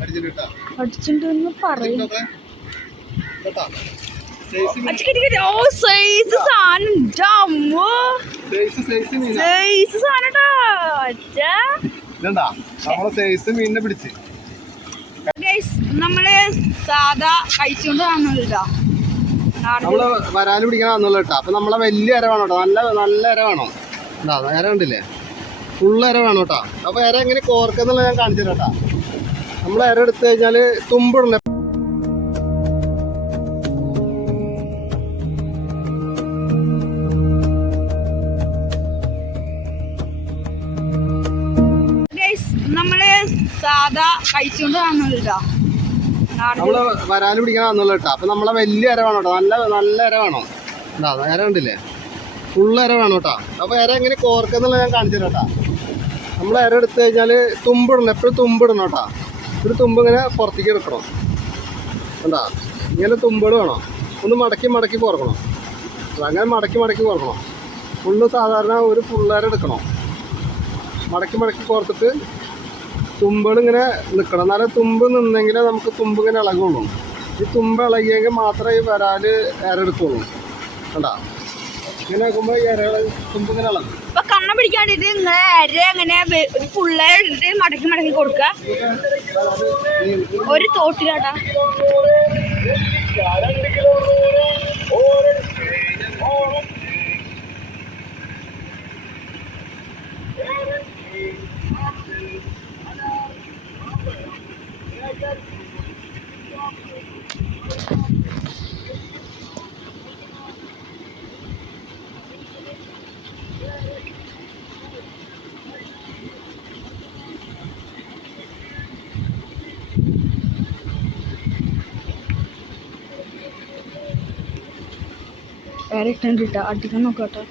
അടിച്ചിട്ടുണ്ടെന്ന് പറയും. സൈസ് മീനിനെ പിടിച്ച് നമ്മള് സാധാ കഴിച്ചുകൊണ്ട് കാണുന്നില്ല. നമ്മള് വരാല് പിടിക്കാൻ വന്നുള്ളൂ കേട്ടോ. അപ്പൊ നമ്മളെ വലിയ ഇര വേണം കേട്ടോ. നല്ല നല്ല ഇര വേണം. ഇര കണ്ടില്ലേ, ഫുള്ള് ഇര വേണം കേട്ടോ. അപ്പൊ ഇര എങ്ങനെ കോർക്കെന്നുള്ളത് ഞാൻ കാണിച്ചു തരാം കേട്ടോ. നമ്മൾ ഇര എടുത്തു കഴിഞ്ഞാല് തുമ്പിടണം. നമ്മള് സാധാ കഴിച്ചുകൊണ്ട് കാണുന്നില്ല. നമ്മള് വരാല് പിടിക്കാൻ വന്നുള്ളൂ കേട്ടോ. അപ്പൊ നമ്മളെ വലിയ ഇര വേണം കേട്ടോ. നല്ല നല്ല ഇര വേണം. ഇര കണ്ടില്ലേ, ഫുള്ള് ഇര വേണം കേട്ടോ. അപ്പൊ ഇര എങ്ങനെ കോർക്കെന്നുള്ളത് ഞാൻ കാണിച്ചു തരാം കേട്ടോ. നമ്മൾ ഇര എടുത്തു കഴിഞ്ഞാല് തുമ്പിടണം, എപ്പോഴും തുമ്പിടണം കേട്ടോ. ഒരു തുമ്പ് ഇങ്ങനെ പുറത്തേക്ക് എടുക്കണം. എന്താ ഇങ്ങനെ തുമ്പുകൾ വേണം. ഒന്ന് മടക്കി മടക്കി കോർക്കണം. അങ്ങനെ മടക്കി മടക്കി കോർക്കണം. ഫുള്ള് സാധാരണ ഒരു ഫുള്ളേര എടുക്കണം. മടക്കി മടക്കി കോർത്തിട്ട് തുമ്പുകൾ ഇങ്ങനെ നിൽക്കണം. എന്നാലേ തുമ്പ് നിന്നെങ്കിലേ നമുക്ക് തുമ്പ് ഇങ്ങനെ ഇളകുള്ളൂ. ഈ തുമ്പ് ഇളകിയെങ്കിൽ മാത്രമേ ഈ വരാല് ഇരെടുക്കുള്ളൂ. കണ്ടാ ഇങ്ങനെ ആക്കുമ്പോൾ ഈ തുമ്പ് ഇങ്ങനെ ഇളകും. ഇപ്പൊ കണ്ണ പിടിക്കാൻ വേണ്ടിട്ട് ഇങ്ങനെ അര അങ്ങനെ ഒരു ഫുള്ളേര ഇട്ടിട്ട് മടക്കി മടക്കി കൊടുക്ക. ഒരു തോട്ടിലാട്ടാ ഇട്ടിട്ടാ അടിക്കാൻ നോക്കാട്ടോ.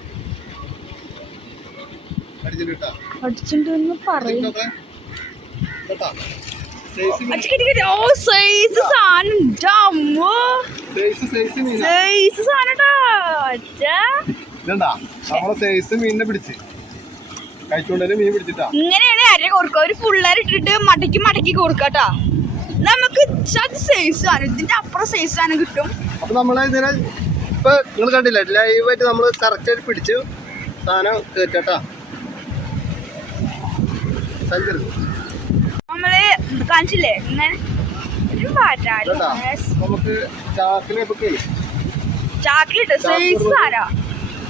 അടിച്ചിട്ടുണ്ടെന്ന് പറയും. മീനിനെ പിടിച്ച് കഴിച്ചുകൊണ്ടേ മീൻ പിടിച്ചിട്ടാ. ഇങ്ങനെയാണ് അര കൊടുക്കുക. ഒരു ഫുള്ളേര ഇട്ടിട്ട് മടക്കി മടക്കി കൊടുക്കാട്ടാ. നമുക്ക് സൈസ് ആണ്, ഇതിന്റെ അപ്പുറം സൈസ് ആണ് കിട്ടും. അപ്പൊ നമ്മളെ ഇതിനെ ഇപ്പൊ നിങ്ങൾ കണ്ടില്ല, ലൈവായിട്ട് നമ്മള് കറക്റ്റ് ആയിട്ട് പിടിച്ചു സാധനം കേട്ടാ. നമ്മള് കാണിച്ചില്ലേ നമുക്ക് ചാക്കിലിട്ട് സൈസ് ആരാ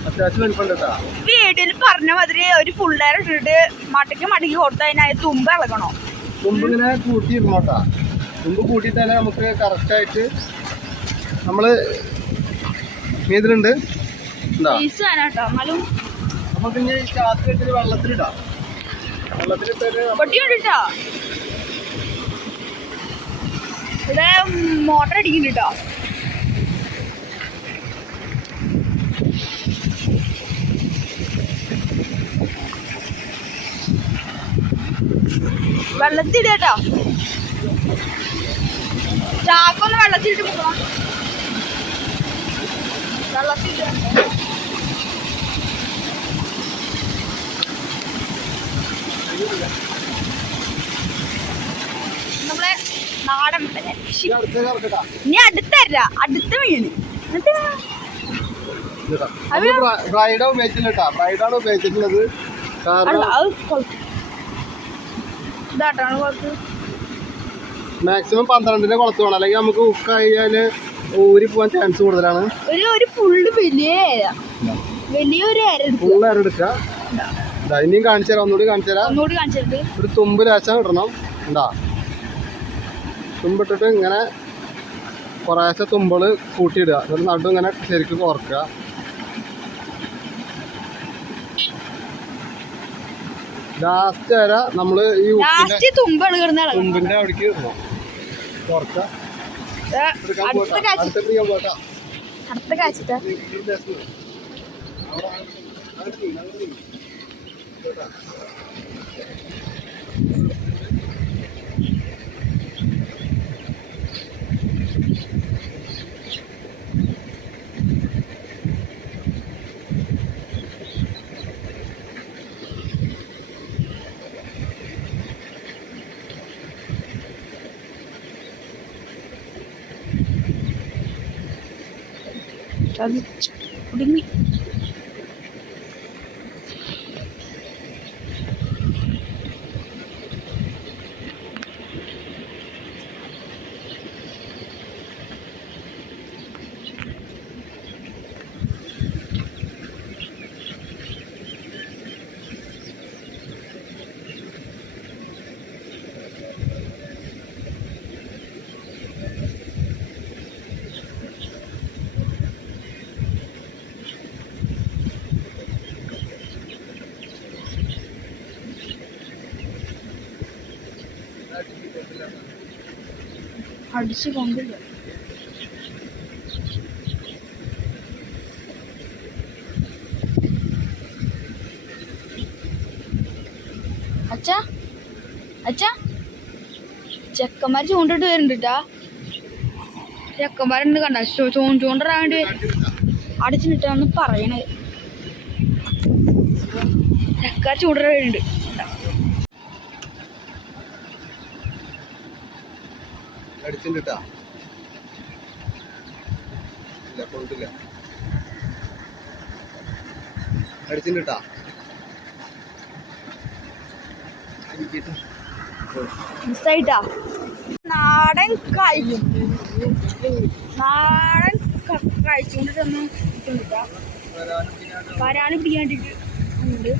അത്യാവശ്യം വലിപ്പുണ്ടാ. വീട്ടിൽ പറഞ്ഞ മാതിരി ഒരു ഫുള്ളേര ഇട്ടിട്ട് മടക്കി മടക്കി കൊടുത്തതിനായി തുമ്പ് ഇളകണോ. തുമ്പ് ഇങ്ങനെ കൂട്ടിയിരുന്നോട്ടാ. തുമ്പ് കൂട്ടിയിട്ടാലേ നമുക്ക് കറക്റ്റായിട്ട് നമ്മള് ഇതിലുണ്ട്. നമുക്ക് ഇനി ചാക്കിലിട്ട് വെള്ളത്തിലിടാം. പൊട്ടിയോണ്ടിട്ടാ ഇവിടെ മോട്ടർ അടിക്കുന്നുണ്ടോ. വെള്ളത്തിടാട്ടോ. ചാക്കൊന്ന് വെള്ളത്തിലിട്ട് പോകണം. വെള്ളത്തിട്ട നമ്മളെ നാടൻ ഇനി അടുത്തല്ല, അടുത്ത മീന് ബ്രൈഡാണ് ഉപയോഗിച്ചിട്ടുള്ളത്. മാക്സിമം 12ന്റെ കുളത്ത് വേണം, അല്ലെങ്കിൽ നമുക്ക് ഹുക്ക് ആയാല് ഊരി പോവാൻ ചാൻസ് കൂടുതലാണ്. ഒരു ഫുള്ള് വലിയൊരു ഫുള്ള് അര എടുക്കുക. ഇനിയും കാണിച്ചു തരാം, ഒന്നുകൂടി കാണിച്ചു തരാം. ഒരു തുമ്പ് ലേശം ഇടണം. എന്താ തുമ്പിട്ടിട്ട് ഇങ്ങനെ കുറേശ്ശെ തുമ്പള് കൂട്ടിയിടുക. എന്നിട്ട് നടു ഇങ്ങനെ ശരിക്കും കോർക്കുക. ലാസ്റ്റ് വരെ നമ്മള് ഈ തുമ്പിന്റെ അവിടേക്ക് ഇടണം. കോർക്കുക. അടുത്ത കാഴ്ച ചതിച്ച് കുടുങ്ങി. അടിച്ച് കൊണ്ടില്ല. അച്ഛാ അച്ഛാ ചെക്കന്മാർ ചൂണ്ടിട്ട് വരുന്നുണ്ട്. ചെക്കന്മാരുണ്ട് കണ്ട ചൂണ്ടിടാൻ വേണ്ടി അടിച്ചിട്ടാന്ന് പറയണത്. ചെക്കാർ ചൂണ്ടിട്ട് വരുന്നുണ്ട്. അടിച്ചിട്ടാ ഇല്ല കൊണ്ടില്ല. അടിച്ചിട്ടാ മിസ്സായിട്ടാ. നാടൻ കഴിച്ചുകൊണ്ടിട്ടൊന്നും കിട്ടുന്നില്ല. വരാന് പിടിക്കാണ്ടിട്ട് ഉണ്ട്.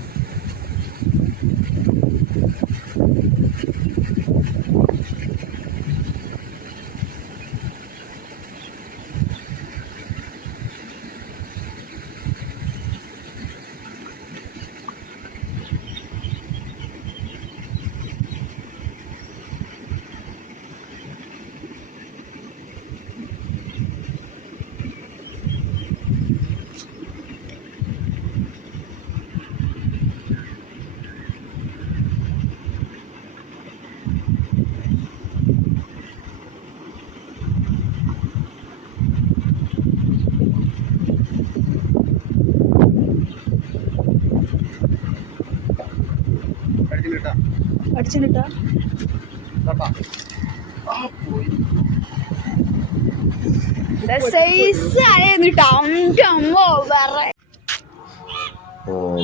അടിച്ചിട്ടാ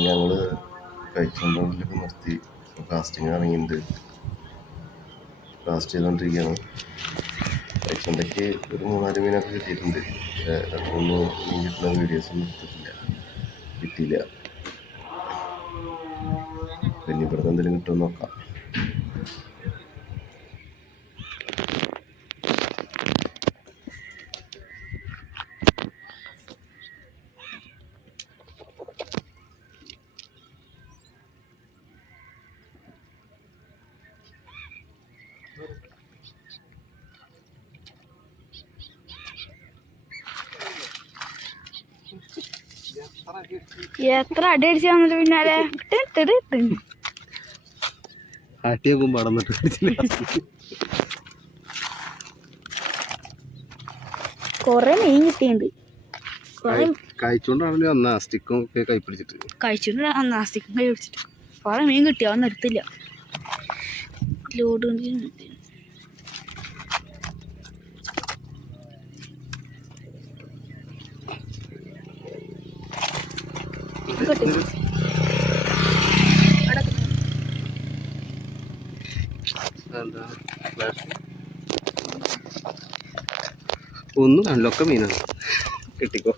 ഞങ്ങള് കഴിച്ചോണ്ടൊക്കെ നിർത്തി കാസ്റ്റിങ് ഇറങ്ങിയിട്ടുണ്ട്. കാസ്റ്റ് ചെയ്തോണ്ടിരിക്കുകയാണ്. കഴിച്ചോണ്ടൊക്കെ ഒരു 3-4 മീനൊക്കെ കിട്ടിയിട്ടുണ്ട്. 2-3 മീൻ കിട്ടുന്ന വീഡിയോസ് ഒന്നും കിട്ടിയില്ല. പിന്നെ ഇവിടുന്ന് എന്തെങ്കിലും കിട്ടുമെന്ന് നോക്കാം. എത്ര അടി അടിച്ചു തന്നിട്ട് പിന്നാലെ ആട്ടിയൊക്കെ മടന്നിട്ട് കൊറേ മീൻ കിട്ടിയിട്ടുണ്ട്. കഴിച്ചോണ്ടാണല്ലോ അന്ന് സ്റ്റിക്കും ഒക്കെ കൈ പിടിച്ചിട്ട് കഴിച്ചോണ്ട് സ്റ്റിക്കും കൈ പിടിച്ചിട്ട് കൊറേ മീൻ കിട്ടിയ ഒന്നും എടുത്തില്ല. ലോഡ് ഒന്നും കണ്ടൊക്കെ മീനാണ്. കിട്ടിക്കോ.